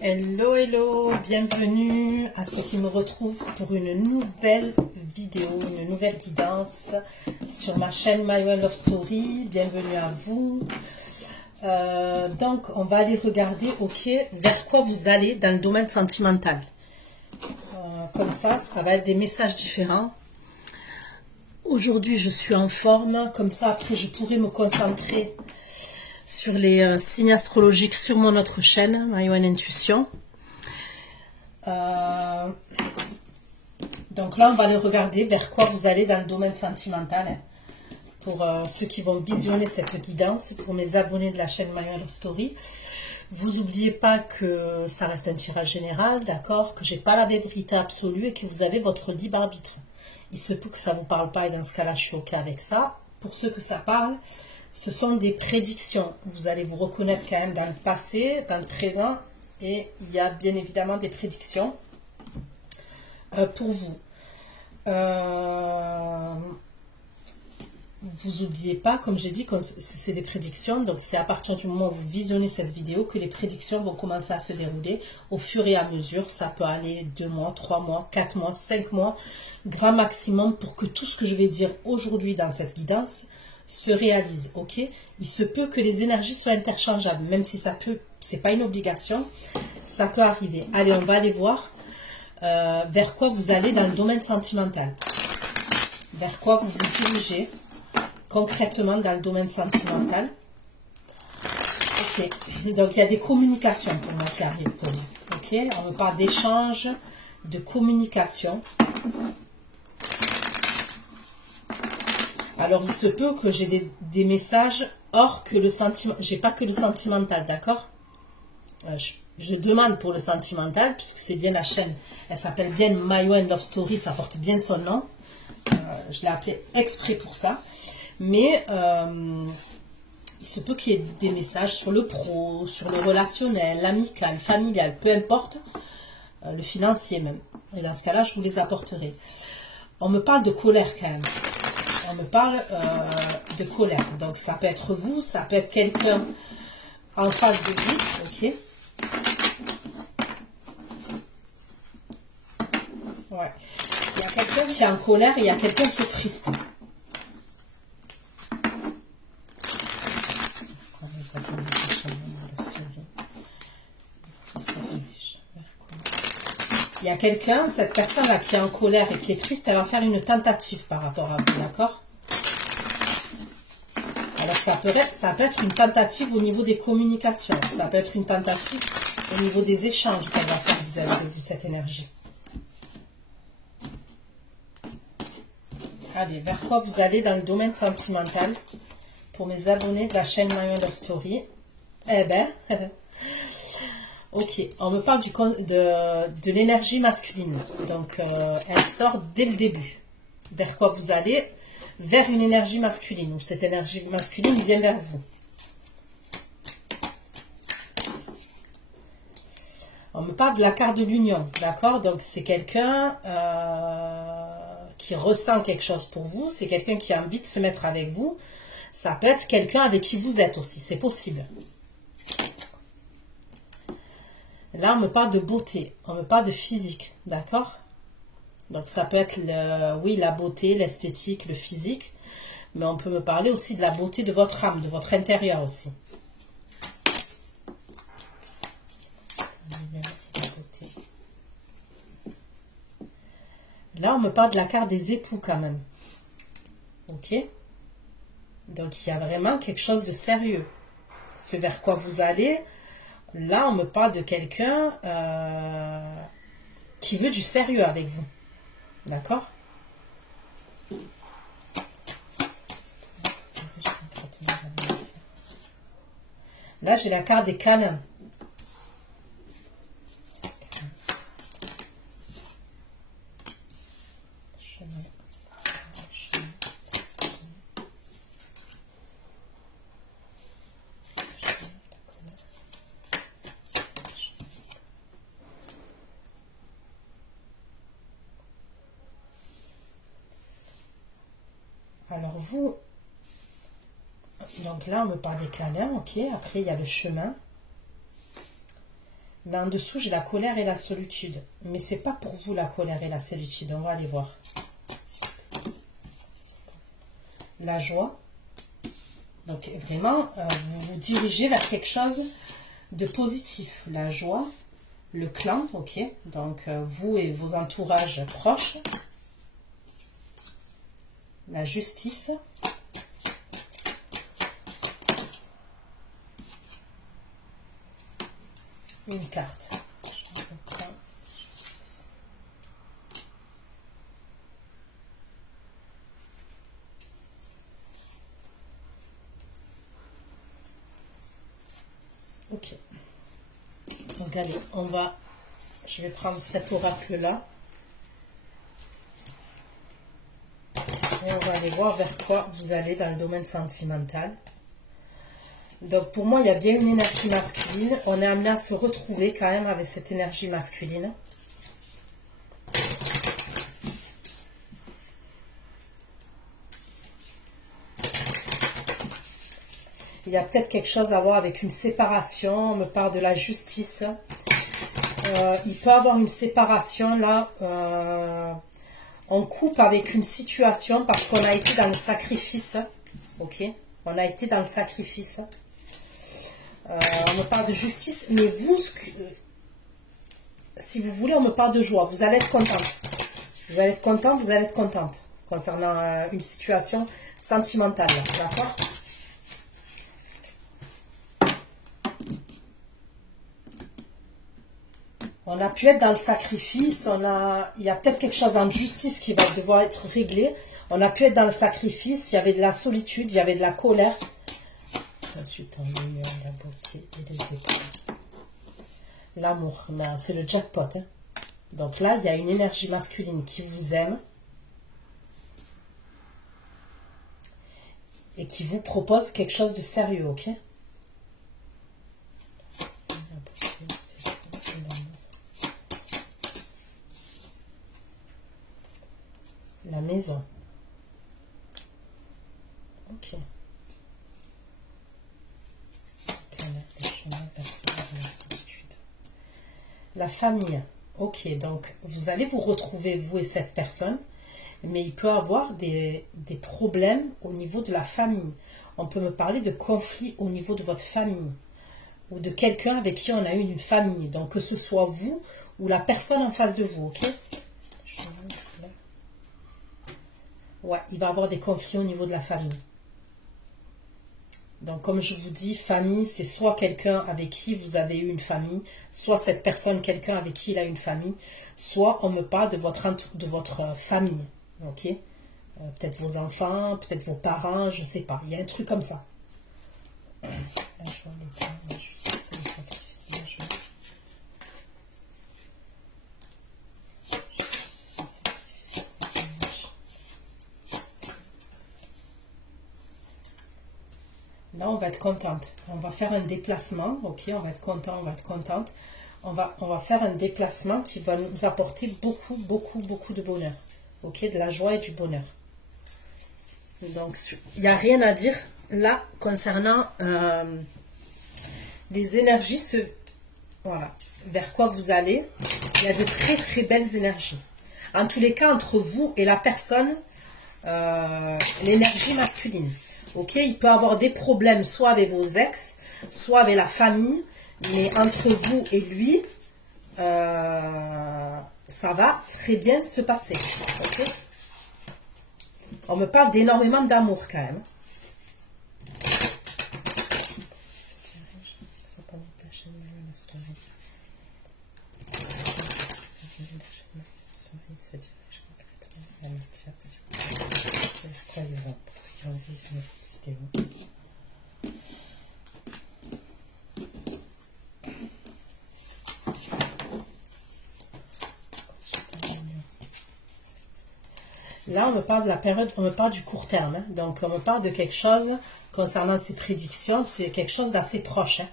Hello, hello, bienvenue à ceux qui me retrouvent pour une nouvelle vidéo, une nouvelle guidance sur ma chaîne My One Love Story. Bienvenue à vous. Donc, on va aller regarder, ok, vers quoi vous allez dans le domaine sentimental. Comme ça va être des messages différents. Aujourd'hui, je suis en forme, comme ça, après, je pourrai me concentrer sur les signes astrologiques sur mon autre chaîne, My One Intuition. Donc là, on va aller regarder vers quoi vous allez dans le domaine sentimental. Pour ceux qui vont visionner cette guidance, pour mes abonnés de la chaîne My One Love Story. Vous n'oubliez pas que ça reste un tirage général, d'accord, que j'ai pas la vérité absolue et que vous avez votre libre arbitre. Il se peut que ça ne vous parle pas et dans ce cas-là, je suis OK avec ça. Pour ceux que ça parle, ce sont des prédictions. Vous allez vous reconnaître quand même dans le passé, dans le présent, et il y a bien évidemment des prédictions pour vous. Vous n'oubliez pas, comme j'ai dit, que c'est des prédictions, donc c'est à partir du moment où vous visionnez cette vidéo que les prédictions vont commencer à se dérouler au fur et à mesure. Ça peut aller 2 mois, 3 mois, 4 mois, 5 mois, grand maximum pour que tout ce que je vais dire aujourd'hui dans cette guidance se réalise, ok? Il se peut que les énergies soient interchangeables, même si ça peut, c'est pas une obligation, ça peut arriver. Allez, on va aller voir vers quoi vous allez dans le domaine sentimental. Vers quoi vous vous dirigez concrètement dans le domaine sentimental. Ok, donc il y a des communications pour moi qui arrivent pour vous. Ok, on me parle d'échange, de communication. Alors il se peut que j'ai des messages hors que le sentiment, j'ai pas que le sentimental, d'accord? Je demande pour le sentimental, puisque c'est bien la chaîne, elle s'appelle bien My One Love Story, ça porte bien son nom. Je l'ai appelé exprès pour ça. Mais il se peut qu'il y ait des messages sur le pro, sur le relationnel, l'amical, familial, peu importe, le financier même. Et dans ce cas-là, je vous les apporterai. On me parle de colère quand même. On me parle de colère. Donc ça peut être vous, ça peut être quelqu'un en face de vous. Ok. Ouais. Il y a quelqu'un qui est en colère et il y a quelqu'un qui est triste. Il y a quelqu'un, cette personne-là qui est en colère et qui est triste, elle va faire une tentative par rapport à vous, d'accord? Alors ça peut être une tentative au niveau des communications, ça peut être une tentative au niveau des échanges qu'elle va faire vis-à-vis de vous, cette énergie. Allez, vers quoi vous allez dans le domaine sentimental pour mes abonnés de la chaîne My One Love Story? Eh ben, ok, on me parle de l'énergie masculine. Donc, elle sort dès le début. Vers quoi vous allez? Vers une énergie masculine. Ou cette énergie masculine vient vers vous. On me parle de la carte de l'union. D'accord? Donc, c'est quelqu'un qui ressent quelque chose pour vous. C'est quelqu'un qui a envie de se mettre avec vous. Ça peut être quelqu'un avec qui vous êtes aussi. C'est possible. Là, on me parle de beauté, on me parle de physique, d'accord? Donc, ça peut être, oui, la beauté, l'esthétique, le physique, mais on peut me parler aussi de la beauté de votre âme, de votre intérieur aussi. Là, on me parle de la carte des époux quand même, ok? Donc, il y a vraiment quelque chose de sérieux. Ce vers quoi vous allez... Là, on me parle de quelqu'un qui veut du sérieux avec vous. D'accord? Là, j'ai la carte des câlins. Alors vous, donc là on me parle des câlins, ok, après il y a le chemin. Mais en dessous, j'ai la colère et la solitude. Mais c'est pas pour vous la colère et la solitude. On va aller voir. La joie. Donc vraiment, vous vous dirigez vers quelque chose de positif. La joie, le clan, ok. Donc vous et vos entourages proches. La justice. Une carte. Ok. Donc allez, je vais prendre cet oracle-là. Et on va aller voir vers quoi vous allez dans le domaine sentimental. Donc pour moi, il y a bien une énergie masculine. On est amené à se retrouver quand même avec cette énergie masculine. Il y a peut-être quelque chose à voir avec une séparation. On me parle de la justice. Il peut y avoir une séparation là. On coupe avec une situation parce qu'on a été dans le sacrifice. Ok, on a été dans le sacrifice. On me parle de justice. Mais vous, si vous voulez, on me parle de joie. Vous allez être contente. Vous allez être content, vous allez être contente. Concernant une situation sentimentale. D'accord ? On a pu être dans le sacrifice, il y a peut-être quelque chose en justice qui va devoir être réglé. On a pu être dans le sacrifice, il y avait de la solitude, il y avait de la colère. Ensuite, on a eu la beauté et les étoiles. L'amour, c'est le jackpot. Hein. Donc là, il y a une énergie masculine qui vous aime et qui vous propose quelque chose de sérieux, ok ? La maison. Ok. La famille. Ok, donc vous allez vous retrouver, vous et cette personne, mais il peut y avoir des problèmes au niveau de la famille. On peut me parler de conflits au niveau de votre famille ou de quelqu'un avec qui on a eu une famille. Donc que ce soit vous ou la personne en face de vous, ok ? Ouais, il va y avoir des conflits au niveau de la famille. Donc, comme je vous dis, famille, c'est soit quelqu'un avec qui vous avez eu une famille, soit cette personne, quelqu'un avec qui il a une famille, soit on me parle de votre famille. Ok, peut-être vos enfants, peut-être vos parents, je ne sais pas. Il y a un truc comme ça. La joie, le temps, la justice, le sacrifice, la joie. Là, on va être contente. On va faire un déplacement. Ok, on va être content, on va être contente. On va faire un déplacement qui va nous apporter beaucoup, beaucoup, beaucoup de bonheur. Ok, de la joie et du bonheur. Donc, il n'y a rien à dire là concernant les énergies. Voilà, vers quoi vous allez. Il y a de très, très belles énergies. En tous les cas, entre vous et la personne, l'énergie masculine. Ok, il peut y avoir des problèmes soit avec vos ex, soit avec la famille, mais entre vous et lui, ça va très bien se passer. Ok, on me parle d'énormément d'amour quand même. Là, on me parle de la période, on me parle du court terme. Hein. Donc, on me parle de quelque chose concernant ces prédictions. C'est quelque chose d'assez proche. Hein.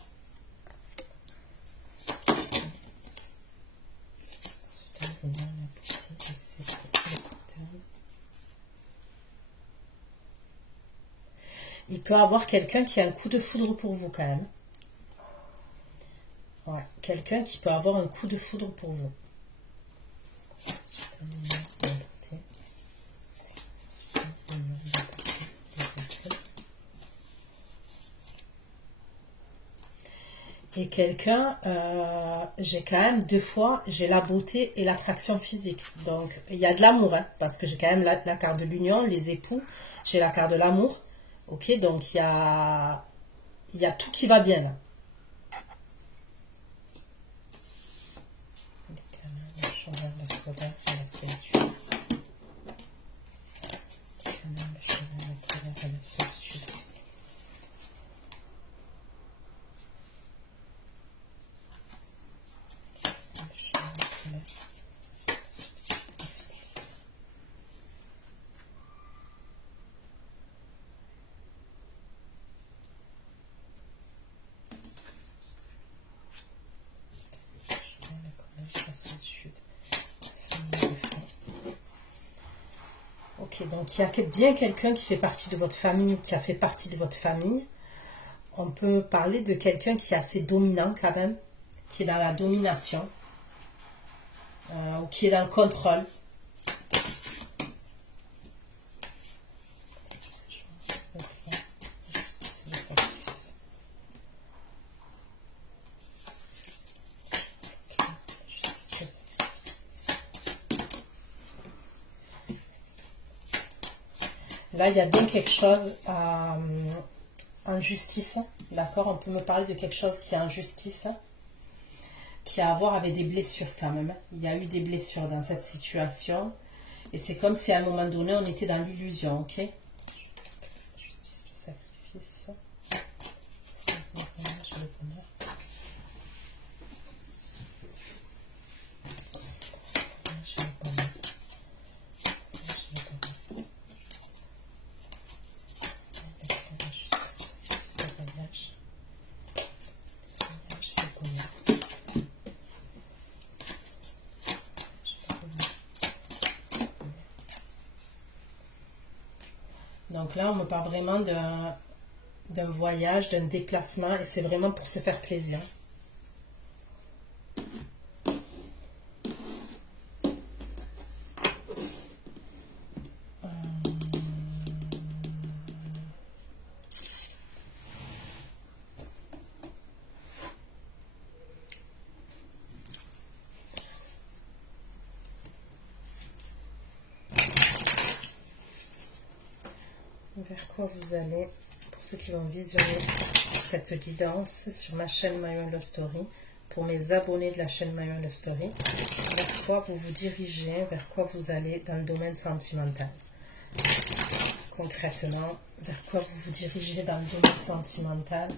Il peut y avoir quelqu'un qui a un coup de foudre pour vous quand même. Ouais, quelqu'un qui peut avoir un coup de foudre pour vous. Et quelqu'un, j'ai quand même 2 fois, j'ai la beauté et l'attraction physique. Donc, il y a de l'amour, hein, parce que j'ai quand même la carte de l'union, les époux, j'ai la carte de l'amour. Ok, donc il y a tout qui va bien là. Ok, donc il y a bien quelqu'un qui fait partie de votre famille ou qui a fait partie de votre famille. On peut parler de quelqu'un qui est assez dominant quand même, qui est dans la domination, ou qui est dans le contrôle. Là, il y a bien quelque chose en justice, d'accord? On peut me parler de quelque chose qui est en justice, qui a à voir avec des blessures quand même. Il y a eu des blessures dans cette situation. Et c'est comme si à un moment donné, on était dans l'illusion, ok? Justice, le sacrifice. Donc là, on me parle vraiment d'un voyage, d'un déplacement, et c'est vraiment pour se faire plaisir. Vers quoi vous allez, pour ceux qui vont visionner cette guidance sur ma chaîne My One Love Story, pour mes abonnés de la chaîne My One Love Story, vers quoi vous vous dirigez, vers quoi vous allez dans le domaine sentimental. Concrètement, vers quoi vous vous dirigez dans le domaine sentimental.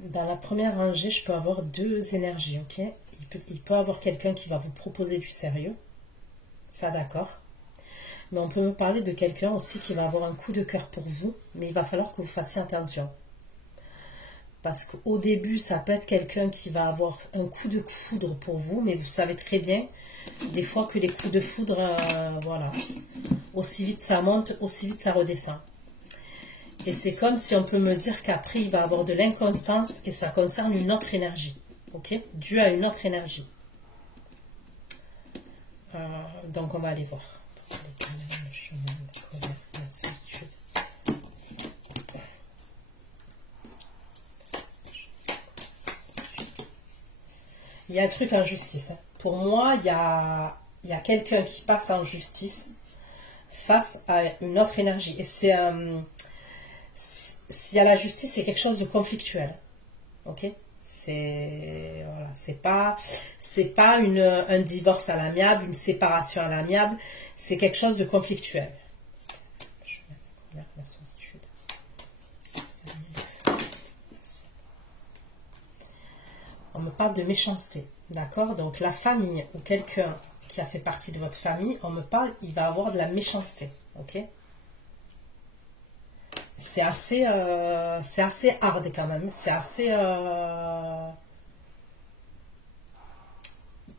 Dans la première rangée, je peux avoir 2 énergies, ok? Il peut avoir quelqu'un qui va vous proposer du sérieux, ça d'accord. Mais on peut me parler de quelqu'un aussi qui va avoir un coup de cœur pour vous, mais il va falloir que vous fassiez attention. Parce qu'au début, ça peut être quelqu'un qui va avoir un coup de foudre pour vous, mais vous savez très bien, des fois que les coups de foudre, voilà, aussi vite ça monte, aussi vite ça redescend. Et c'est comme si on peut me dire qu'après, il va avoir de l'inconstance et ça concerne une autre énergie, ok? Dû à une autre énergie. Donc, on va aller voir. Le chemin, la colère, la solitude. Il y a un truc en justice. Hein. Pour moi, il y a quelqu'un qui passe en justice face à une autre énergie. Et c'est s'il y a la justice, c'est quelque chose de conflictuel. Ok? C'est voilà, c'est pas un divorce à l'amiable, une séparation à l'amiable, c'est quelque chose de conflictuel. Je mets la colère, la solitude. On me parle de méchanceté, d'accord? Donc la famille ou quelqu'un qui a fait partie de votre famille, on me parle, il va avoir de la méchanceté, ok? C'est assez hard quand même, c'est assez...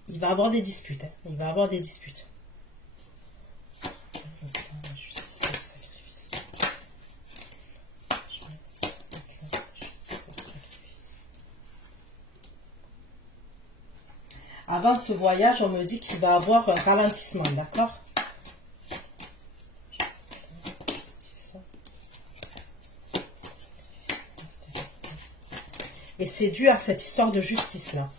il va avoir des disputes, hein. Il va avoir des disputes. Avant ce voyage, on me dit qu'il va avoir un ralentissement, d'accord? Et c'est dû à cette histoire de justice-là.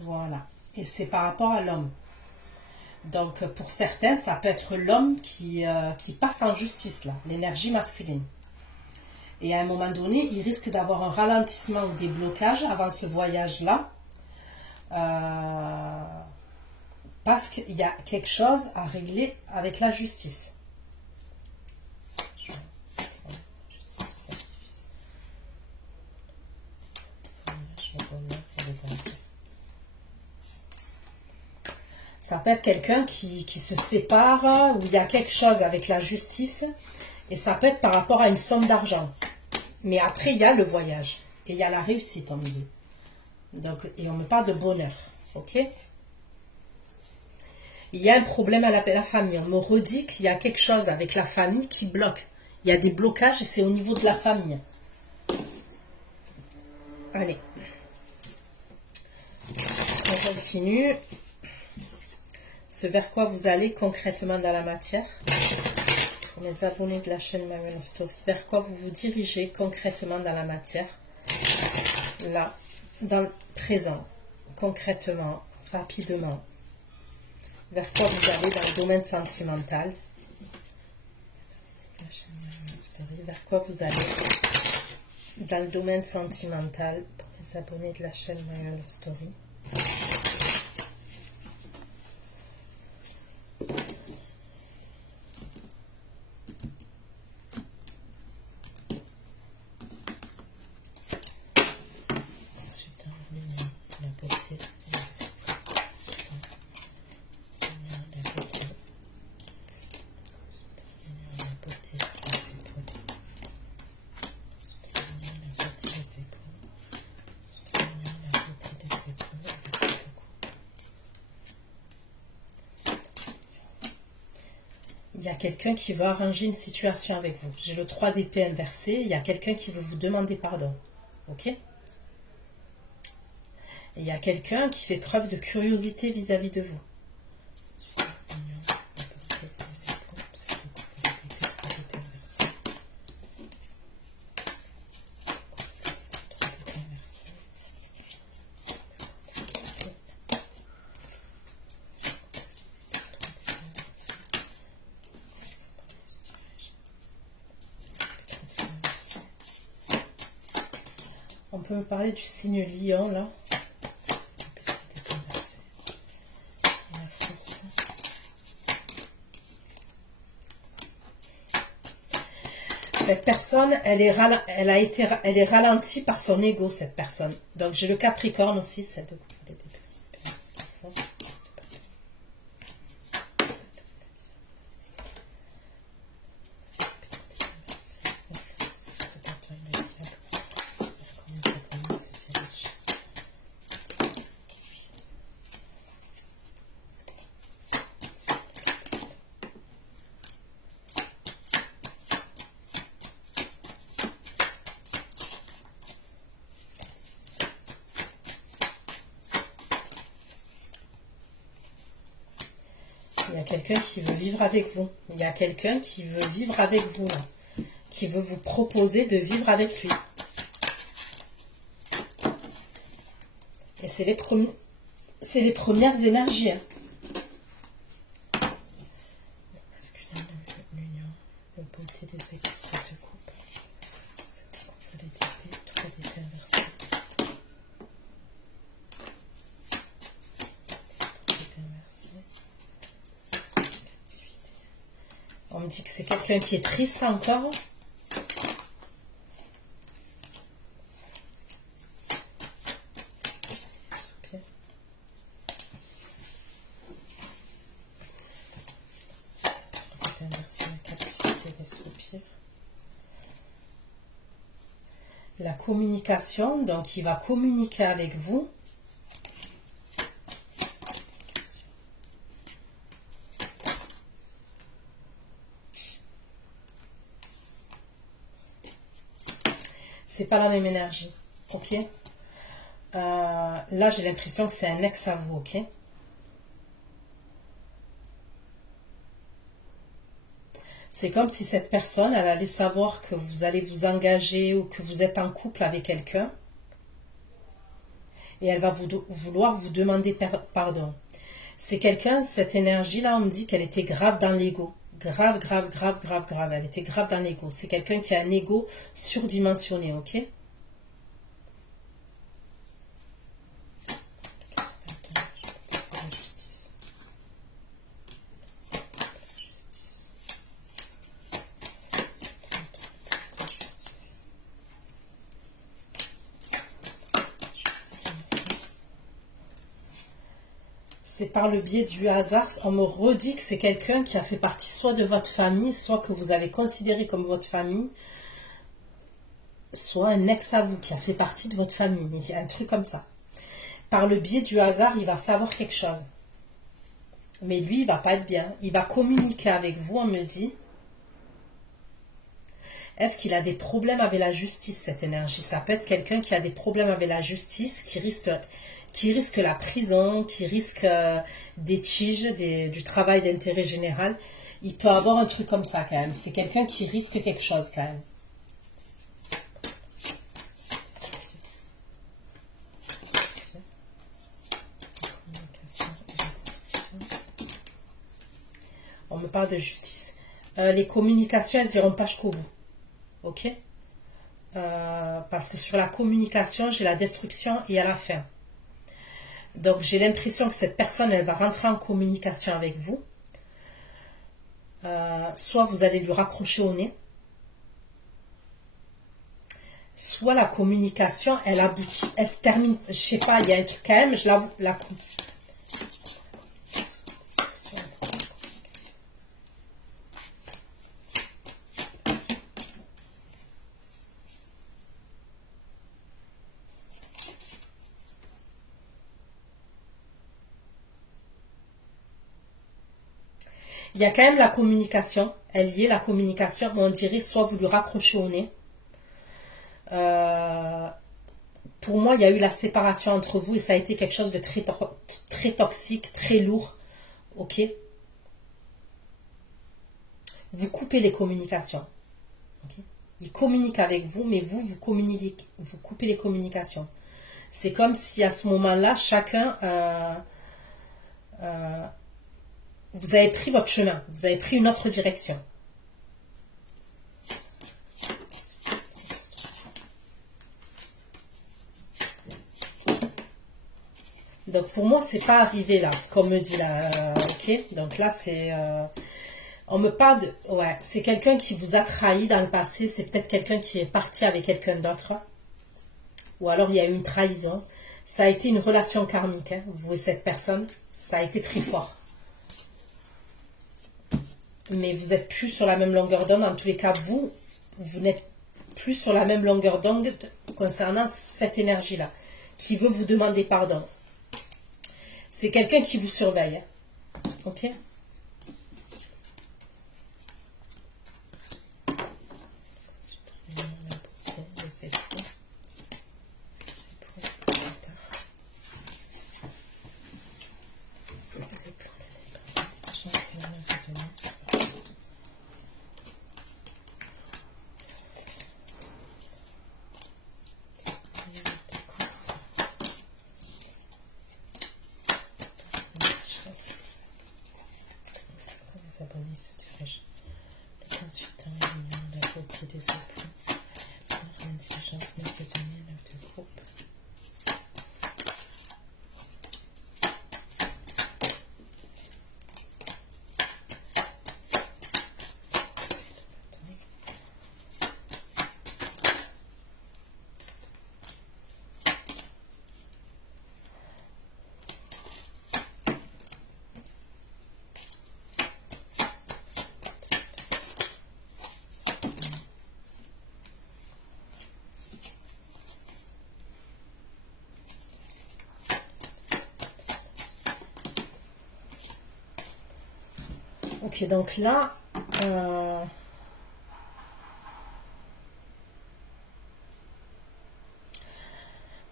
Voilà. Et c'est par rapport à l'homme. Donc, pour certains, ça peut être l'homme qui passe en justice, là, l'énergie masculine. Et à un moment donné, il risque d'avoir un ralentissement ou des blocages avant ce voyage-là. Parce qu'il y a quelque chose à régler avec la justice. Ça peut être quelqu'un qui se sépare, où il y a quelque chose avec la justice. Et ça peut être par rapport à une somme d'argent. Mais après, il y a le voyage. Et il y a la réussite, on me dit. Donc, et on me parle de bonheur. Ok? Il y a un problème à la famille. On me redit qu'il y a quelque chose avec la famille qui bloque. Il y a des blocages et c'est au niveau de la famille. Allez. On continue. Ce vers quoi vous allez concrètement dans la matière. Pour les abonnés de la chaîne Marion Story. Vers quoi vous vous dirigez concrètement dans la matière. Là, dans le présent. Concrètement, rapidement. Vers quoi vous allez dans le domaine sentimental. Vers quoi vous allez dans le domaine sentimental pour les abonnés de la chaîne Marion Story. Il y a quelqu'un qui veut arranger une situation avec vous. J'ai le 3 d'épée inversé. Il y a quelqu'un qui veut vous demander pardon. Ok? Et il y a quelqu'un qui fait preuve de curiosité vis-à-vis de vous. On peut me parler du signe lion, là. Cette personne, elle est ralentie par son ego, cette personne. Donc, j'ai le Capricorne aussi, c'est de... Il y a quelqu'un qui veut vivre avec vous. Il y a quelqu'un qui veut vivre avec vous, là. Qui veut vous proposer de vivre avec lui. Et c'est les premières énergies. Hein. L'union, la beauté des époux, ça te coupe. Cette coupe, les d'épée, 3 d'épée inversée. 3 d'épée inversée. 4, 18. On me dit que c'est quelqu'un qui est triste encore. La communication, donc il va communiquer avec vous. C'est pas la même énergie, ok? Là, j'ai l'impression que c'est un ex à vous, ok? C'est comme si cette personne, elle allait savoir que vous allez vous engager ou que vous êtes en couple avec quelqu'un. Et elle va vouloir vous demander pardon. C'est quelqu'un, cette énergie-là, on me dit qu'elle était grave dans l'ego. Grave, grave, grave, grave, grave. Elle était grave dans l'ego. C'est quelqu'un qui a un ego surdimensionné, ok? C'est par le biais du hasard, on me redit que c'est quelqu'un qui a fait partie soit de votre famille, soit que vous avez considéré comme votre famille, soit un ex à vous qui a fait partie de votre famille, un truc comme ça. Par le biais du hasard, il va savoir quelque chose. Mais lui, il va pas être bien. Il va communiquer avec vous, on me dit. Est-ce qu'il a des problèmes avec la justice, cette énergie? Ça peut être quelqu'un qui a des problèmes avec la justice, qui risque la prison, qui risque des tiges, du travail d'intérêt général. Il peut avoir un truc comme ça quand même. C'est quelqu'un qui risque quelque chose quand même. On me parle de justice. Les communications, elles n'iront pas jusqu'au bout. Ok? Parce que sur la communication, j'ai la destruction et à la fin. Donc, j'ai l'impression que cette personne, elle va rentrer en communication avec vous. Soit vous allez lui raccrocher au nez. Soit la communication, elle aboutit. Elle se termine. Je sais pas, il y a un truc quand même, je la coupe. Il y a quand même la communication, elle y est la communication, on dirait soit vous lui raccrochez au nez. Pour moi, il y a eu la séparation entre vous et ça a été quelque chose de très toxique, très lourd. Ok? Vous coupez les communications. Okay? Il communique avec vous, mais vous coupez les communications. C'est comme si à ce moment-là, chacun... vous avez pris votre chemin, vous avez pris une autre direction. Donc pour moi, c'est pas arrivé là, ce qu'on me dit là. Ok, donc là c'est, on me parle de, ouais, c'est quelqu'un qui vous a trahi dans le passé. C'est peut-être quelqu'un qui est parti avec quelqu'un d'autre, ou alors il y a eu une trahison. Ça a été une relation karmique, hein, vous et cette personne, ça a été très fort. Mais vous n'êtes plus sur la même longueur d'onde. En tous les cas, vous n'êtes plus sur la même longueur d'onde concernant cette énergie-là, qui veut vous demander pardon. C'est quelqu'un qui vous surveille. Hein. Ok? Ok, donc là,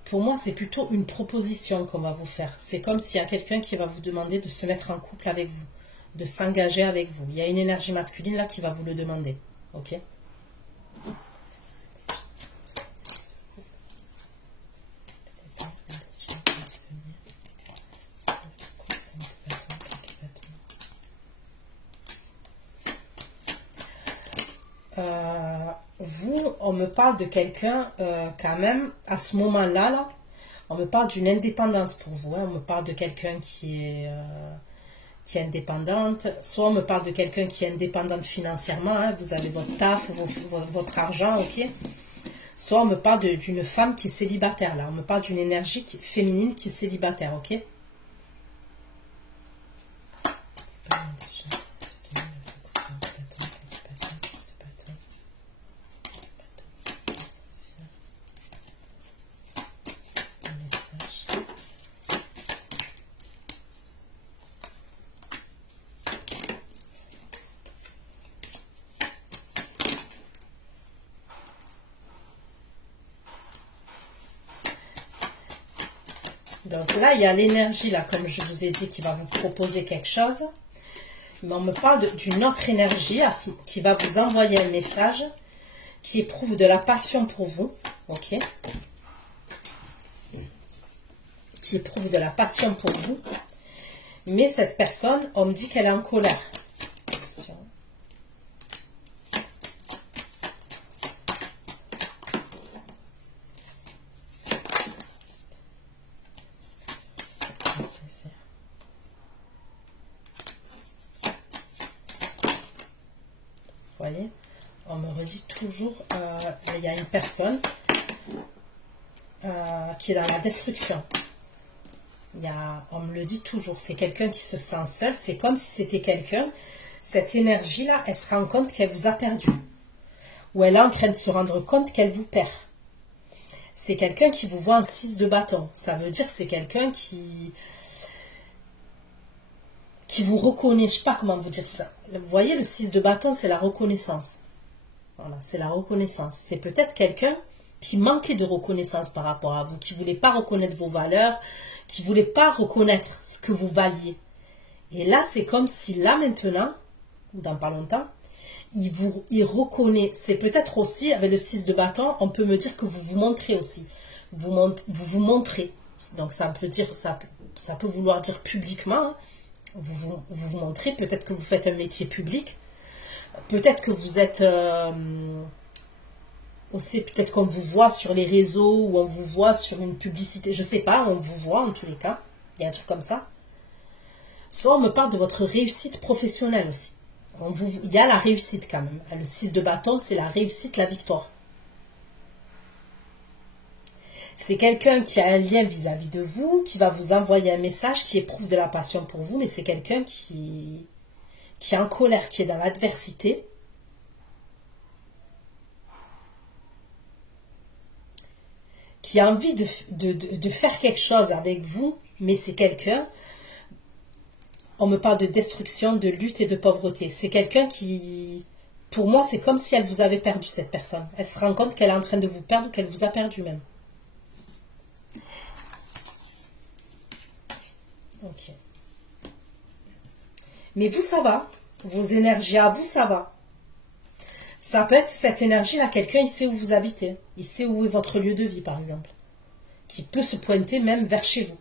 pour moi, c'est plutôt une proposition qu'on va vous faire. C'est comme s'il y a quelqu'un qui va vous demander de se mettre en couple avec vous, de s'engager avec vous. Il y a une énergie masculine là qui va vous le demander. Ok? Vous, on me parle de quelqu'un quand même, à ce moment-là, là, on me parle d'une indépendance pour vous. Hein, on me parle de quelqu'un qui est indépendante. Soit on me parle de quelqu'un qui est indépendante financièrement. Hein, vous avez votre taf, votre argent, ok. Soit on me parle d'une femme qui est célibataire. Là, on me parle d'une énergie féminine qui est célibataire, ok. Donc là, il y a l'énergie, là, comme je vous ai dit, qui va vous proposer quelque chose. Mais on me parle d'une autre énergie qui va vous envoyer un message qui éprouve de la passion pour vous. Ok? Qui éprouve de la passion pour vous. Mais cette personne, on me dit qu'elle est en colère. Attention. Vous voyez, on me redit toujours, il y a une personne qui est dans la destruction. On me le dit toujours, c'est quelqu'un qui se sent seul, c'est comme si c'était quelqu'un, cette énergie-là, elle se rend compte qu'elle vous a perdu. Ou elle est en train de se rendre compte qu'elle vous perd. C'est quelqu'un qui vous voit en 6 de bâton. Ça veut dire c'est quelqu'un qui vous reconnaît, je ne sais pas comment vous dire ça. Vous voyez, le 6 de bâton, c'est la reconnaissance. Voilà, c'est la reconnaissance. C'est peut-être quelqu'un qui manquait de reconnaissance par rapport à vous, qui ne voulait pas reconnaître vos valeurs, qui ne voulait pas reconnaître ce que vous valiez. Et là, c'est comme si là, maintenant, ou dans pas longtemps, il reconnaît. C'est peut-être aussi, avec le 6 de bâton, on peut me dire que vous vous montrez aussi. Vous vous montrez. Donc, ça peut vouloir dire publiquement, hein. Vous montrez, peut-être que vous faites un métier public, peut-être que vous êtes aussi, peut-être qu'on vous voit sur les réseaux ou on vous voit sur une publicité, je sais pas, on vous voit en tous les cas, il y a un truc comme ça. Soit on me parle de votre réussite professionnelle aussi. Il y a la réussite quand même. Le 6 de bâton, c'est la réussite, la victoire. C'est quelqu'un qui a un lien vis-à-vis de vous, qui va vous envoyer un message qui éprouve de la passion pour vous, mais c'est quelqu'un qui est en colère, qui est dans l'adversité. Qui a envie de faire quelque chose avec vous, mais c'est quelqu'un, on me parle de destruction, de lutte et de pauvreté. C'est quelqu'un qui, pour moi, c'est comme si elle vous avait perdu, cette personne. Elle se rend compte qu'elle est en train de vous perdre, qu'elle vous a perdu même. Ok. Mais vous, ça va. Vos énergies à vous, ça va. Ça peut être cette énergie-là, quelqu'un, il sait où vous habitez. Il sait où est votre lieu de vie, par exemple. Qui peut se pointer même vers chez vous.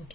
Ok.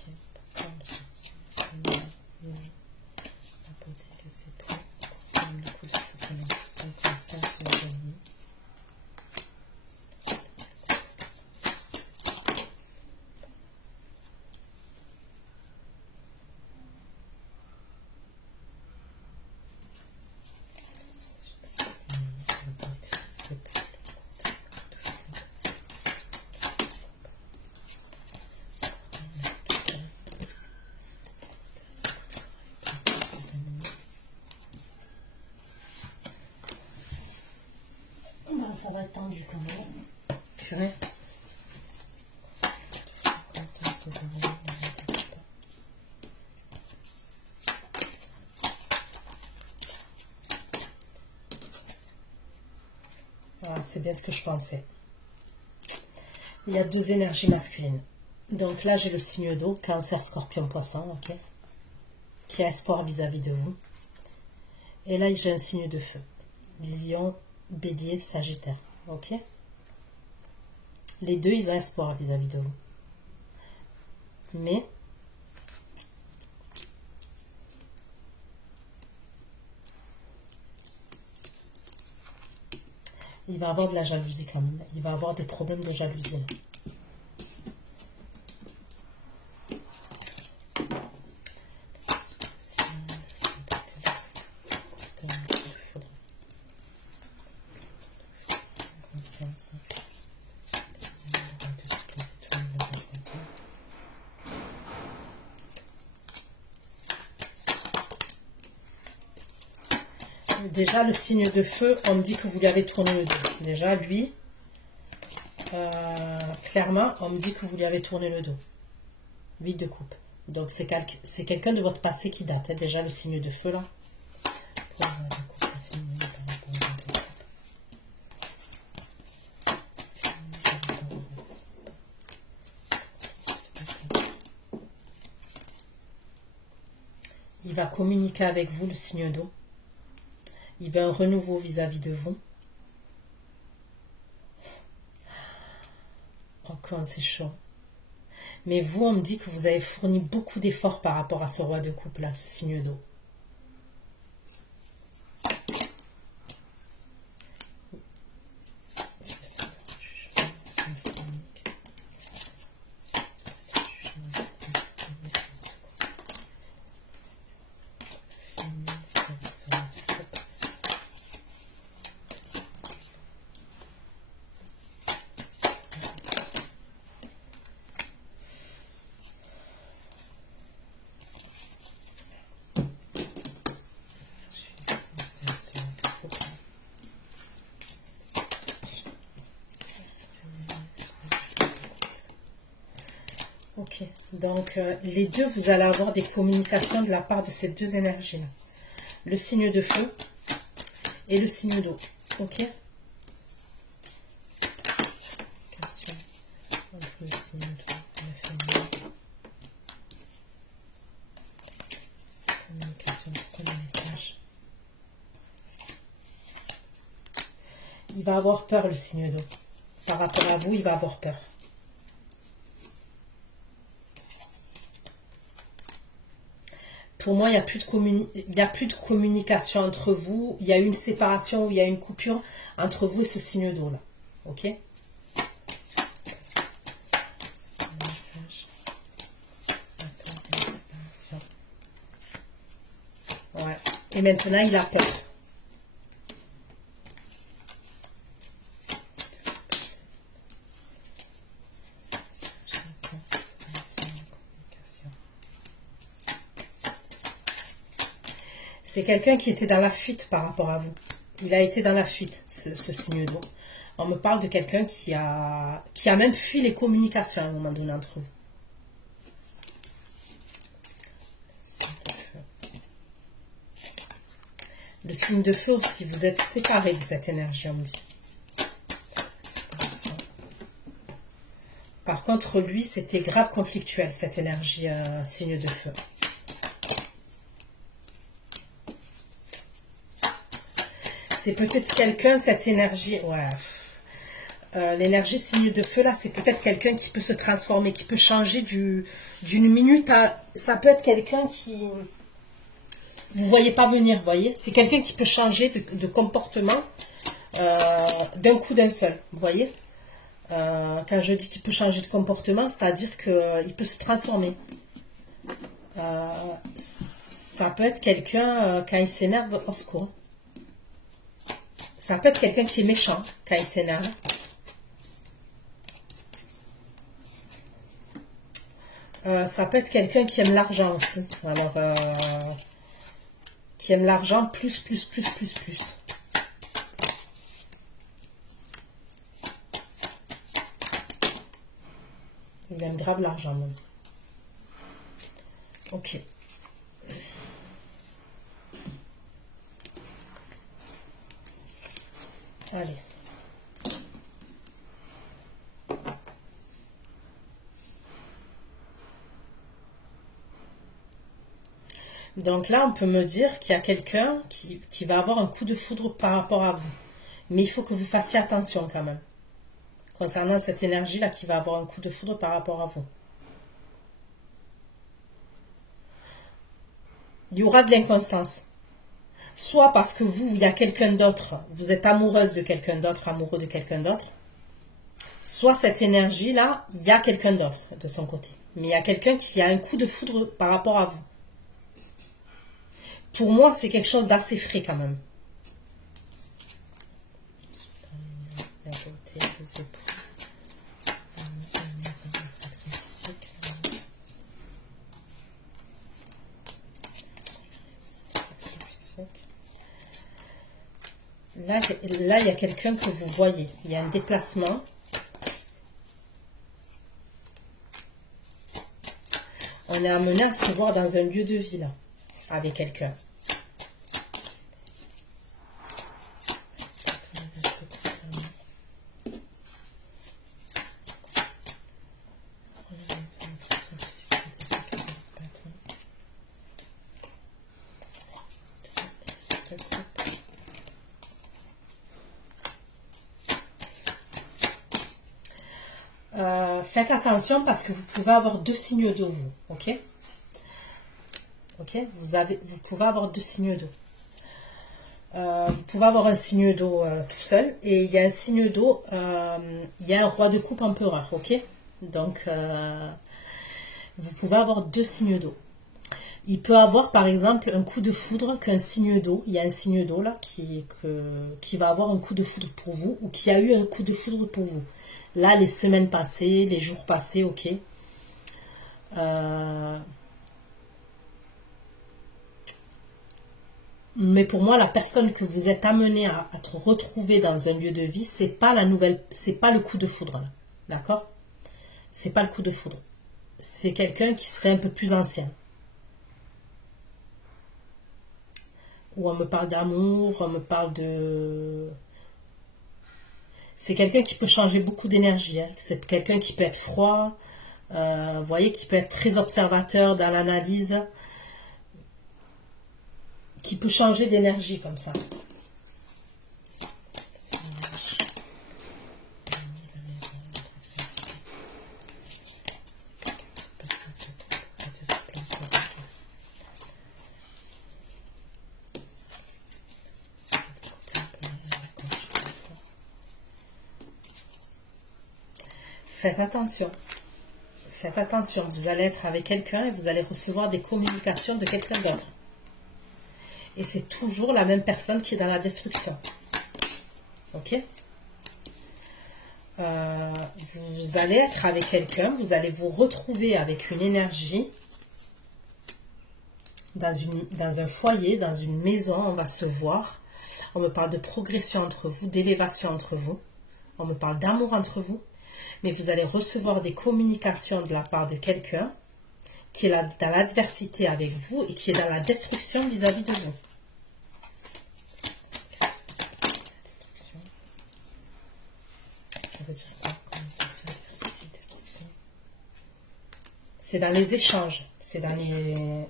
Ça va être tendu quand même. Purée. Voilà, c'est bien ce que je pensais. Il y a deux énergies masculines. Donc là, j'ai le signe d'eau, Cancer, Scorpion, Poisson, ok, qui a espoir vis-à-vis de vous. Et là, j'ai un signe de feu, Lion, Bélier, Sagittaire, ok. Les deux, ils ont espoir vis-à-vis de vous. Mais il va avoir de la jalousie quand même. Il va avoir des problèmes de jalousie. Déjà, le signe de feu, on me dit que vous lui avez tourné le dos. Déjà, lui, clairement, on me dit que vous lui avez tourné le dos. 8 de coupe. Donc, c'est quelqu'un de votre passé qui date. Hein, déjà, le signe de feu, là. Il va communiquer avec vous, le signe d'eau. Il veut un renouveau vis-à-vis de vous. Encore, c'est chaud. Mais vous, on me dit que vous avez fourni beaucoup d'efforts par rapport à ce roi de coupe là, ce signe d'eau. Ok, donc les deux, vous allez avoir des communications de la part de ces deux énergies-là. Le signe de feu et le signe d'eau. Ok. Communication entre le signe d'eau et la féminine. Communication, premier message. Il va avoir peur, le signe d'eau. Par rapport à vous, il va avoir peur. Pour moi, il n'y a plus de communication entre vous. Il y a une séparation, ou il y a une coupure entre vous et ce signe d'eau là. Ok? Ouais. Et maintenant, il a peur. C'est quelqu'un qui était dans la fuite par rapport à vous. Il a été dans la fuite, ce signe d'eau. On me parle de quelqu'un qui a même fui les communications à un moment donné entre vous. Le signe de feu aussi, vous êtes séparés de cette énergie, on me dit. Séparation. Par contre, lui, c'était grave conflictuel, cette énergie signe de feu. C'est peut-être quelqu'un, cette énergie... Ouais. L'énergie signe de feu, là, c'est peut-être quelqu'un qui peut se transformer, qui peut changer d'une minute à... Ça peut être quelqu'un qui... Vous voyez pas venir, vous voyez. C'est quelqu'un qui peut changer de comportement d'un coup d'un seul, vous voyez. Quand je dis qu'il peut changer de comportement, c'est-à-dire qu'il peut se transformer. Ça peut être quelqu'un, quand il s'énerve, au secours. Ça peut être quelqu'un qui est méchant quand il s'énerve. Ça peut être quelqu'un qui aime l'argent aussi. Alors, qui aime l'argent plus. Il aime grave l'argent même. Ok. Allez. Donc là, on peut me dire qu'il y a quelqu'un qui va avoir un coup de foudre par rapport à vous. Mais il faut que vous fassiez attention quand même. Concernant cette énergie-là qui va avoir un coup de foudre par rapport à vous. Il y aura de l'inconstance. Soit parce que vous, il y a quelqu'un d'autre, vous êtes amoureuse de quelqu'un d'autre, amoureux de quelqu'un d'autre. Soit cette énergie-là, il y a quelqu'un d'autre de son côté. Mais il y a quelqu'un qui a un coup de foudre par rapport à vous. Pour moi, c'est quelque chose d'assez frais quand même. Là, il y a quelqu'un que vous voyez. Il y a un déplacement. On est amené à se voir dans un lieu de vie, là, avec quelqu'un. Faites attention parce que vous pouvez avoir deux signes d'eau, vous, ok? Ok, vous pouvez avoir deux signes d'eau. Vous pouvez avoir un signe d'eau tout seul et il y a un signe d'eau, il y a un roi de coupe empereur, ok? Donc, vous pouvez avoir deux signes d'eau. Il peut avoir par exemple un coup de foudre qu'un signe d'eau, il y a un signe d'eau là qui va avoir un coup de foudre pour vous ou qui a eu un coup de foudre pour vous. Là, les semaines passées, les jours passés, ok. Mais pour moi, la personne que vous êtes amené à retrouver dans un lieu de vie, c'est pas le coup de foudre, d'accord? C'est pas le coup de foudre. C'est quelqu'un qui serait un peu plus ancien. Où on me parle d'amour, on me parle de... C'est quelqu'un qui peut changer beaucoup d'énergie. Hein. C'est quelqu'un qui peut être froid, vous voyez, qui peut être très observateur dans l'analyse, qui peut changer d'énergie comme ça. Faites attention. Faites attention. Vous allez être avec quelqu'un et vous allez recevoir des communications de quelqu'un d'autre. Et c'est toujours la même personne qui est dans la destruction. Ok? Vous allez être avec quelqu'un, vous allez vous retrouver avec une énergie dans un foyer, dans une maison, on va se voir. On me parle de progression entre vous, d'élévation entre vous. On me parle d'amour entre vous. Mais vous allez recevoir des communications de la part de quelqu'un qui est là dans l'adversité avec vous et qui est dans la destruction vis-à-vis de vous. Ça veut dire quoi, communication? C'est dans les échanges. C'est dans les...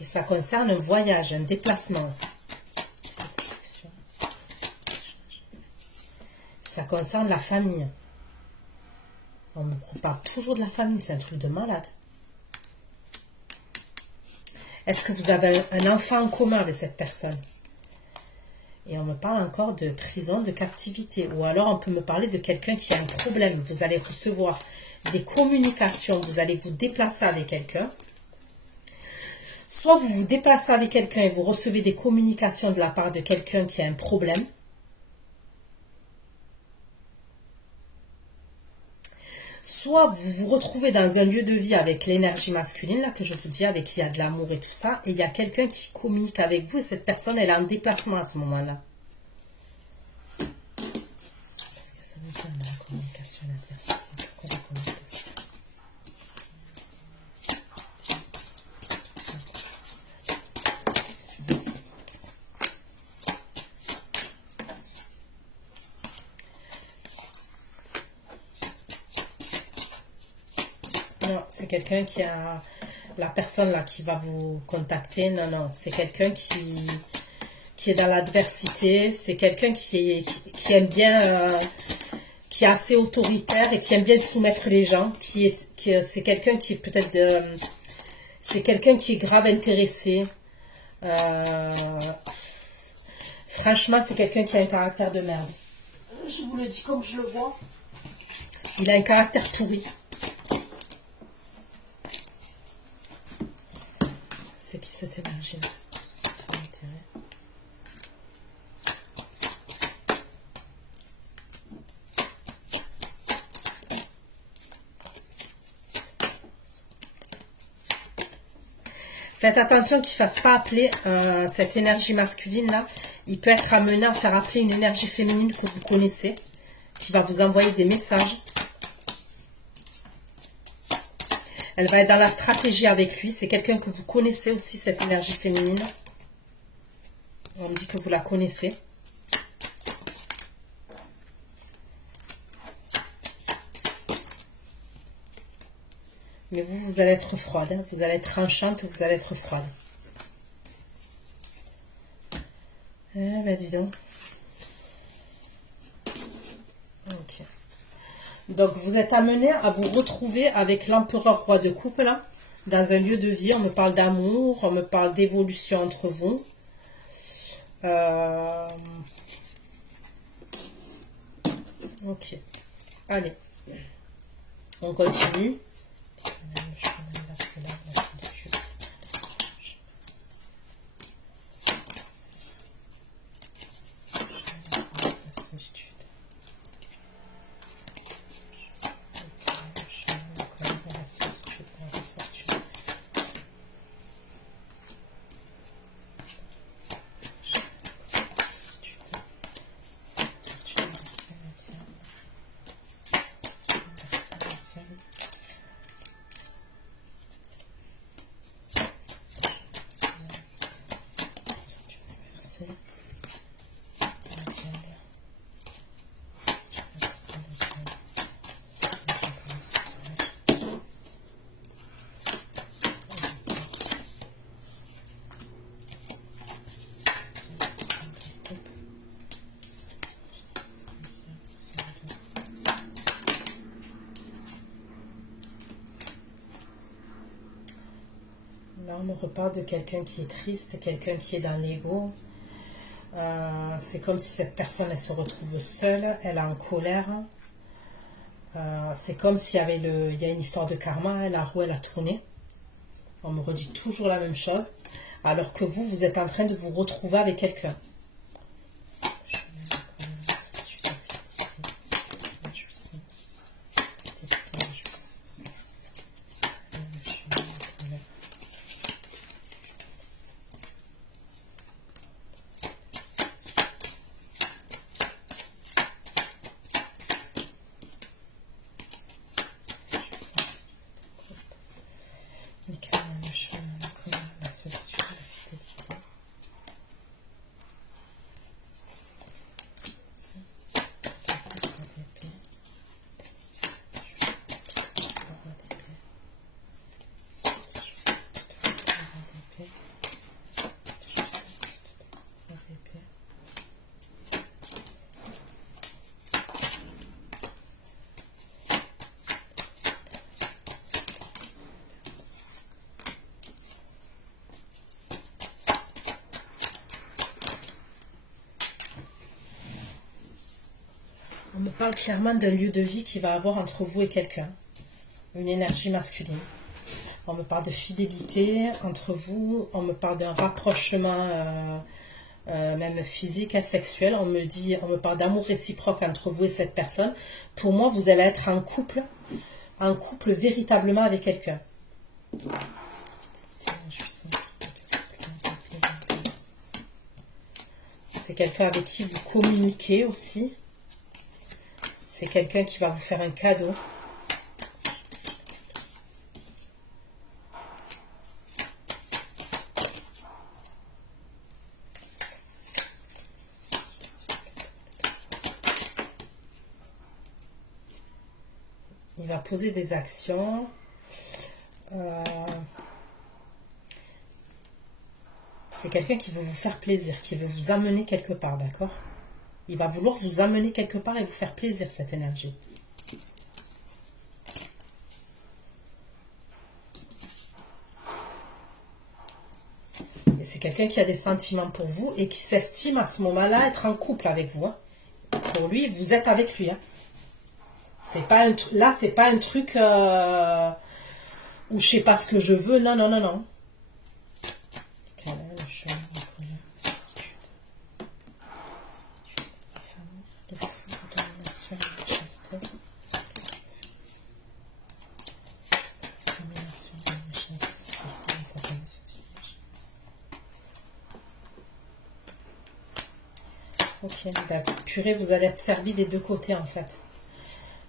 Et ça concerne un voyage, un déplacement. Ça concerne la famille. On me parle toujours de la famille, c'est un truc de malade. Est-ce que vous avez un enfant en commun avec cette personne? Et on me parle encore de prison, de captivité. Ou alors on peut me parler de quelqu'un qui a un problème. Vous allez recevoir des communications, vous allez vous déplacer avec quelqu'un. Soit vous vous déplacez avec quelqu'un et vous recevez des communications de la part de quelqu'un qui a un problème. Soit vous vous retrouvez dans un lieu de vie avec l'énergie masculine, là que je vous dis, avec qui il y a de l'amour et tout ça, et il y a quelqu'un qui communique avec vous, et cette personne, elle est en déplacement à ce moment-là. Parce que ça veut dire la communication et l'adversité. Pourquoi la communication? Non, c'est quelqu'un qui a... La personne là qui va vous contacter, non, non. C'est quelqu'un qui est dans l'adversité. C'est quelqu'un qui aime bien... qui est assez autoritaire et qui aime bien soumettre les gens. C'est quelqu'un qui est peut-être... c'est quelqu'un qui est grave intéressé. Franchement, c'est quelqu'un qui a un caractère de merde. Je vous le dis comme je le vois. Il a un caractère pourri. C'est qui cette énergie? Son intérêt. Faites attention qu'il ne fasse pas appeler cette énergie masculine là. Il peut être amené à faire appeler une énergie féminine que vous connaissez, qui va vous envoyer des messages. Elle va être dans la stratégie avec lui. C'est quelqu'un que vous connaissez aussi, cette énergie féminine. On me dit que vous la connaissez. Mais vous, vous allez être froide. Hein. Vous allez être tranchante, vous allez être froide. Eh ben, dis donc. Ok. Donc, vous êtes amené à vous retrouver avec l'empereur roi de coupe, là, dans un lieu de vie. On me parle d'amour, on me parle d'évolution entre vous. Ok. Allez. On continue. On me reparle de quelqu'un qui est triste, quelqu'un qui est dans l'ego. C'est comme si cette personne, elle se retrouve seule, elle est en colère. C'est comme s'il y avait il y a une histoire de karma, la roue, elle a tourné. On me redit toujours la même chose. Alors que vous, vous êtes en train de vous retrouver avec quelqu'un. me parle clairement d'un lieu de vie qui va avoir entre vous et quelqu'un. Une énergie masculine. On me parle de fidélité entre vous. On me parle d'un rapprochement même physique et sexuel. On me parle d'amour réciproque entre vous et cette personne. Pour moi, vous allez être un couple véritablement avec quelqu'un. C'est quelqu'un avec qui vous communiquez aussi. C'est quelqu'un qui va vous faire un cadeau. Il va poser des actions. C'est quelqu'un qui veut vous faire plaisir, qui veut vous amener quelque part, d'accord? Il va vouloir vous amener quelque part et vous faire plaisir, cette énergie. Et c'est quelqu'un qui a des sentiments pour vous et qui s'estime à ce moment-là être en couple avec vous. Hein. Pour lui, vous êtes avec lui. Hein. Là, c'est pas un truc où je sais pas ce que je veux. Non, non, non, non. Ok, d'accord. Purée, vous allez être servi des deux côtés en fait.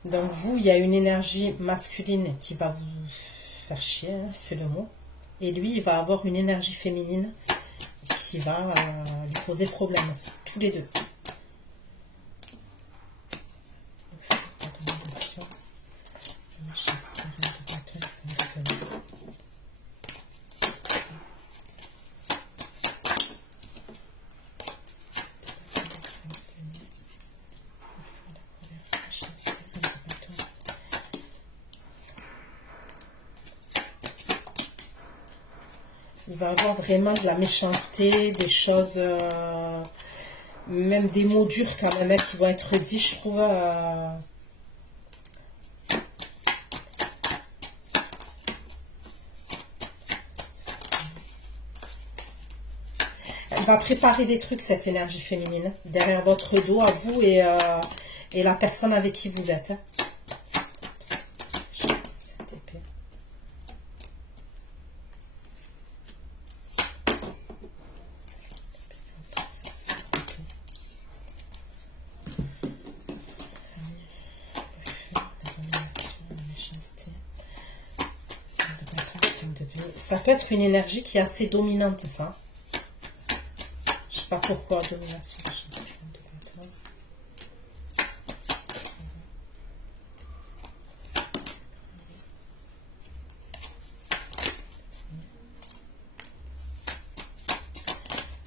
Donc vous, il y a une énergie masculine qui va vous faire chier, hein, c'est le mot. Et lui, il va avoir une énergie féminine qui va lui poser problème aussi, tous les deux. Il va avoir vraiment de la méchanceté, des choses, même des mots durs quand même qui vont être dits, je trouve. Elle va préparer des trucs, cette énergie féminine, derrière votre dos, à vous et la personne avec qui vous êtes. Hein. Ça peut être une énergie qui est assez dominante, ça. Je sais pas pourquoi, domination.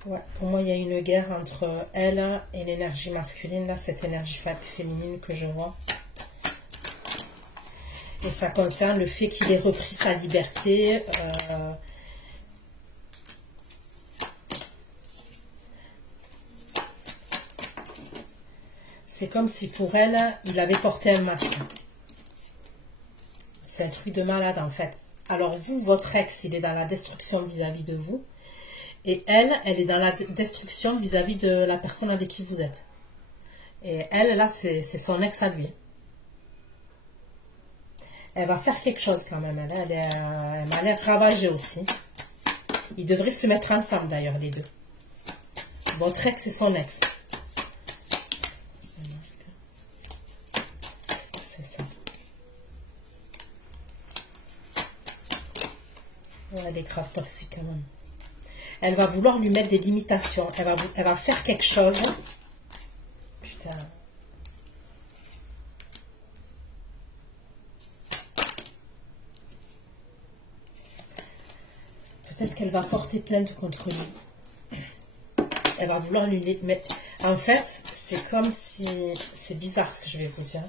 Ouais, pour moi, il y a une guerre entre elle et l'énergie masculine, là, cette énergie féminine que je vois. Et ça concerne le fait qu'il ait repris sa liberté. C'est comme si pour elle, il avait porté un masque. C'est un truc de malade en fait. Alors vous, votre ex, il est dans la destruction vis-à-vis de vous. Et elle est dans la destruction vis-à-vis de la personne avec qui vous êtes. Et elle, là, c'est son ex à lui. Elle va faire quelque chose quand même. Elle m'a l'air ravagée aussi. Ils devraient se mettre ensemble d'ailleurs, les deux. Votre ex et son ex. Est-ce que c'est ça? Ouais, elle est grave toxique quand même. Elle va vouloir lui mettre des limitations. Elle va faire quelque chose. Putain. Peut-être qu'elle va porter plainte contre lui. Elle va vouloir lui... Mais en fait, c'est comme si... C'est bizarre ce que je vais vous dire.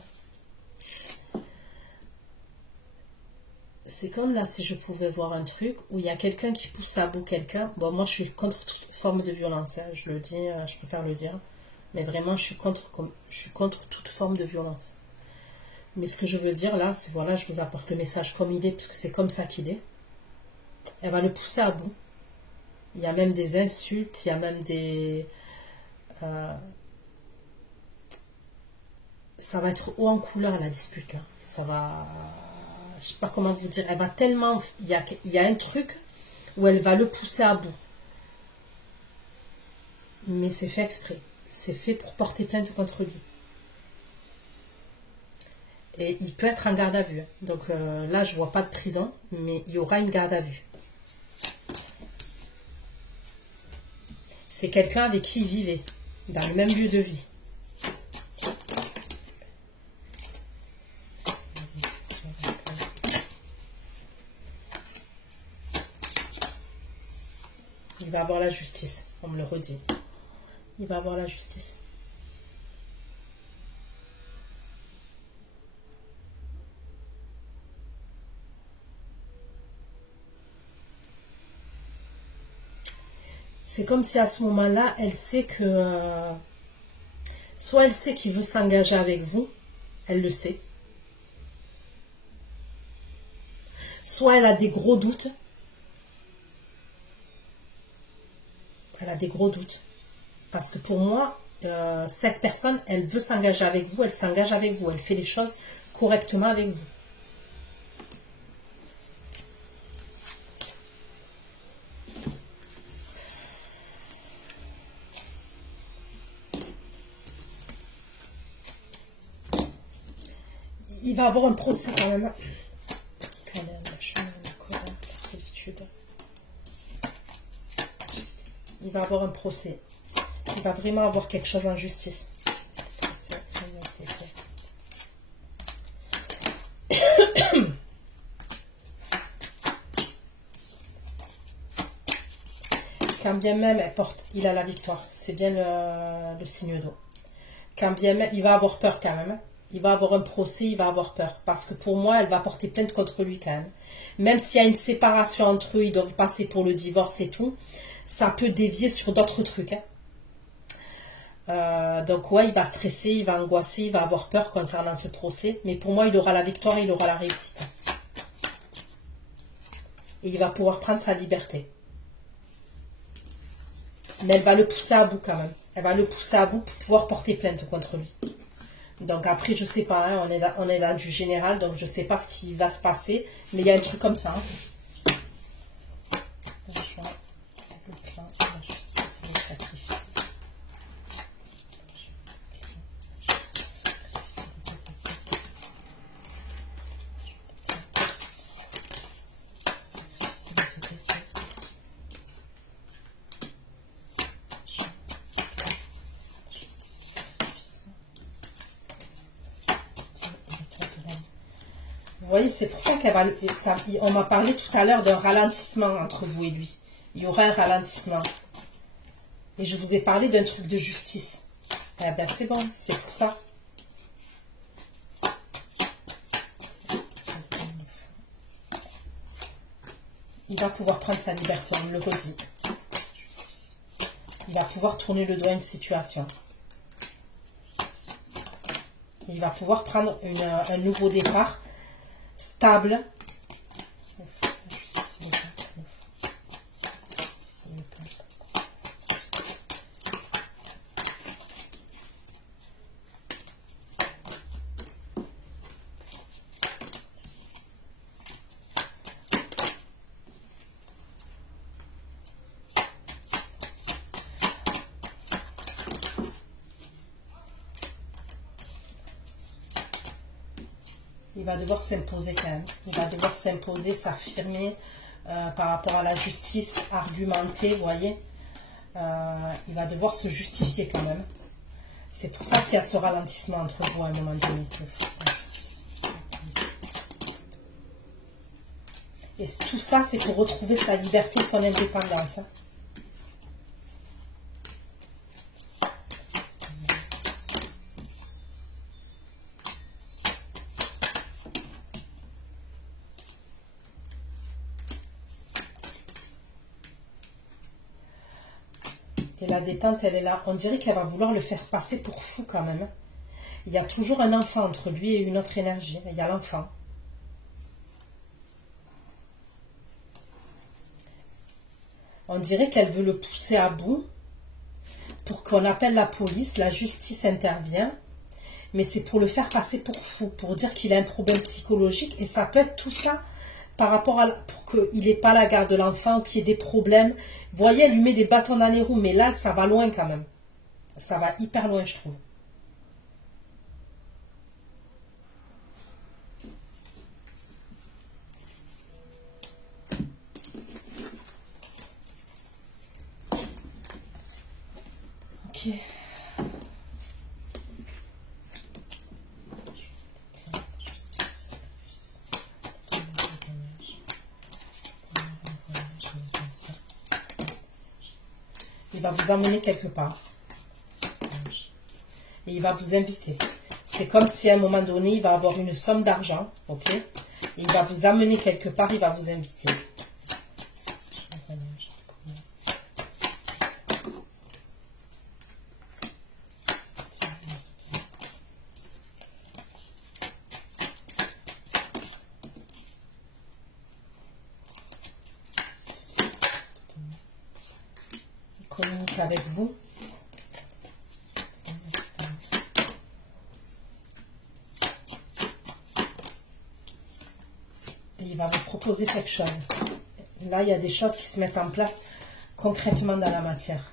C'est comme là, si je pouvais voir un truc où il y a quelqu'un qui pousse à bout quelqu'un. Bon, moi, je suis contre toute forme de violence. Hein, je le dis, je préfère le dire. Mais vraiment, je suis contre toute forme de violence. Mais ce que je veux dire là, c'est voilà, je vous apporte le message comme il est, puisque c'est comme ça qu'il est. Elle va le pousser à bout. Il y a même des insultes, il y a même des... ça va être haut en couleur la dispute là. Ça va... Je sais pas comment vous dire. Elle va tellement... Il y a un truc où elle va le pousser à bout. Mais c'est fait exprès. C'est fait pour porter plainte contre lui. Et il peut être en garde à vue. Donc là, je vois pas de prison, mais il y aura une garde à vue. C'est quelqu'un avec qui il vivait, dans le même lieu de vie. Il va avoir la justice, on me le redit. Il va avoir la justice. C'est comme si à ce moment-là, elle sait que... soit elle sait qu'il veut s'engager avec vous, elle le sait. Soit elle a des gros doutes. Elle a des gros doutes. Parce que pour moi, cette personne, elle veut s'engager avec vous, elle s'engage avec vous, elle fait les choses correctement avec vous. Il va avoir un procès quand même. Il va avoir un procès. Il va vraiment avoir quelque chose en justice. Quand bien même il a la victoire. C'est bien le signe d'eau. Quand bien même, il va avoir peur quand même. Il va avoir un procès, il va avoir peur. Parce que pour moi, elle va porter plainte contre lui quand même. Même s'il y a une séparation entre eux, ils doivent passer pour le divorce et tout. Ça peut dévier sur d'autres trucs. Donc ouais, il va stresser, il va angoisser, il va avoir peur concernant ce procès. Mais pour moi, il aura la victoire et il aura la réussite. Et il va pouvoir prendre sa liberté. Mais elle va le pousser à bout quand même. Elle va le pousser à bout pour pouvoir porter plainte contre lui. Donc après, je sais pas, hein, on est là du général, donc je sais pas ce qui va se passer. Mais il y a un truc comme ça. Hein. Le plan, la justice et le sacrifice. Vous voyez, c'est pour ça qu'elle va... on m'a parlé tout à l'heure d'un ralentissement entre vous et lui. Il y aura un ralentissement. Et je vous ai parlé d'un truc de justice. Eh bien, c'est bon, c'est pour ça. Il va pouvoir prendre sa liberté, on me le redit. Il va pouvoir tourner le doigt à une situation. Il va pouvoir prendre un nouveau départ stable. Il va devoir s'imposer quand même. Il va devoir s'imposer, s'affirmer par rapport à la justice, argumenter, vous voyez. Il va devoir se justifier quand même. C'est pour ça qu'il y a ce ralentissement entre vous à un moment donné. Et tout ça, c'est pour retrouver sa liberté, son indépendance. Et La détente, elle est là. On dirait qu'elle va vouloir le faire passer pour fou quand même. Il y a toujours un enfant entre lui et une autre énergie. Il y a l'enfant. On dirait qu'elle veut le pousser à bout pour qu'on appelle la police. La justice intervient. Mais c'est pour le faire passer pour fou. Pour dire qu'il a un problème psychologique. Et ça peut être tout ça par rapport à... pour qu'il n'ait pas la garde de l'enfant ou qu'il y ait des problèmes. Vous voyez, elle lui met des bâtons dans les roues. Mais là, ça va loin quand même. Ça va hyper loin, je trouve. Ok. Il va vous emmener quelque part. Et il va vous inviter. C'est comme si à un moment donné, il va avoir une somme d'argent. Ok? Et il va vous amener quelque part, il va vous inviter. Il communique avec vous. Il va vous proposer quelque chose. Là, il y a des choses qui se mettent en place concrètement dans la matière.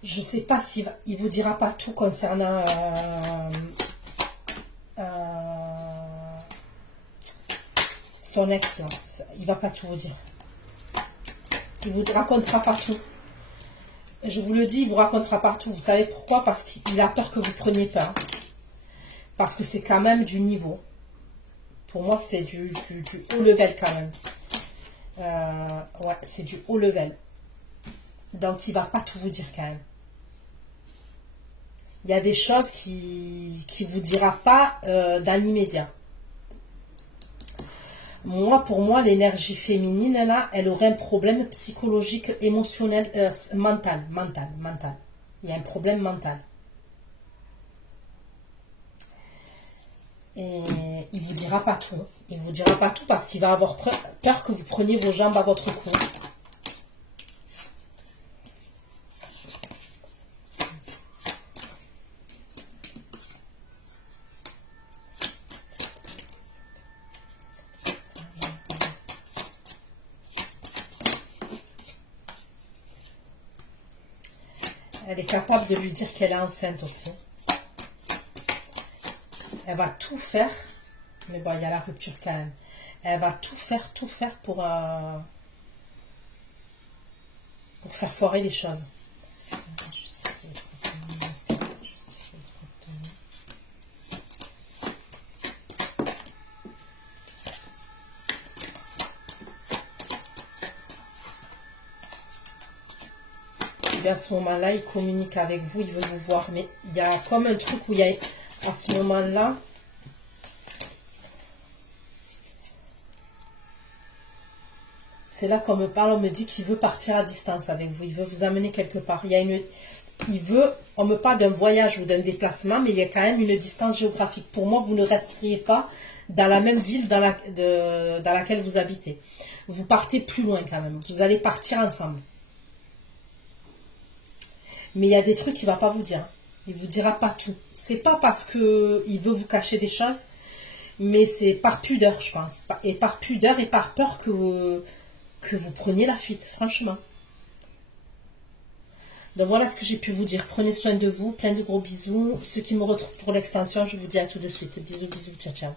Je ne sais pas s'il il vous dira pas tout concernant son ex. Il va pas tout vous dire. Il vous racontera pas tout. Je vous le dis, il vous racontera pas tout. Vous savez pourquoi? Parce qu'il a peur que vous preniez peur. Parce que c'est quand même du niveau. Pour moi, c'est du haut level quand même. Ouais, c'est du haut level. Donc, il ne va pas tout vous dire quand même. Il y a des choses qui ne vous dira pas dans l'immédiat. Moi, pour moi, l'énergie féminine, là, elle aurait un problème psychologique, émotionnel, mental. Il y a un problème mental. Et il ne vous dira pas tout. Il ne vous dira pas tout parce qu'il va avoir peur que vous preniez vos jambes à votre cou. Elle est capable de lui dire qu'elle est enceinte aussi. Elle va tout faire. Mais bon, il y a la rupture quand même. Elle va tout faire pour faire foirer les choses. Et à ce moment-là, il communique avec vous, il veut vous voir. Mais il y a comme un truc où il y a, à ce moment-là, c'est là qu'on me parle, on me dit qu'il veut partir à distance avec vous. Il veut vous amener quelque part. On me parle d'un voyage ou d'un déplacement, mais il y a quand même une distance géographique. Pour moi, vous ne resteriez pas dans la même ville dans laquelle vous habitez. Vous partez plus loin quand même. Vous allez partir ensemble. Mais il y a des trucs qu'il ne va pas vous dire. Il ne vous dira pas tout. C'est pas parce qu'il veut vous cacher des choses, mais c'est par pudeur, je pense. Et par pudeur et par peur que vous preniez la fuite, franchement. Donc voilà ce que j'ai pu vous dire. Prenez soin de vous, plein de gros bisous. Ceux qui me retrouvent pour l'extension, je vous dis à tout de suite. Bisous, bisous, ciao, ciao.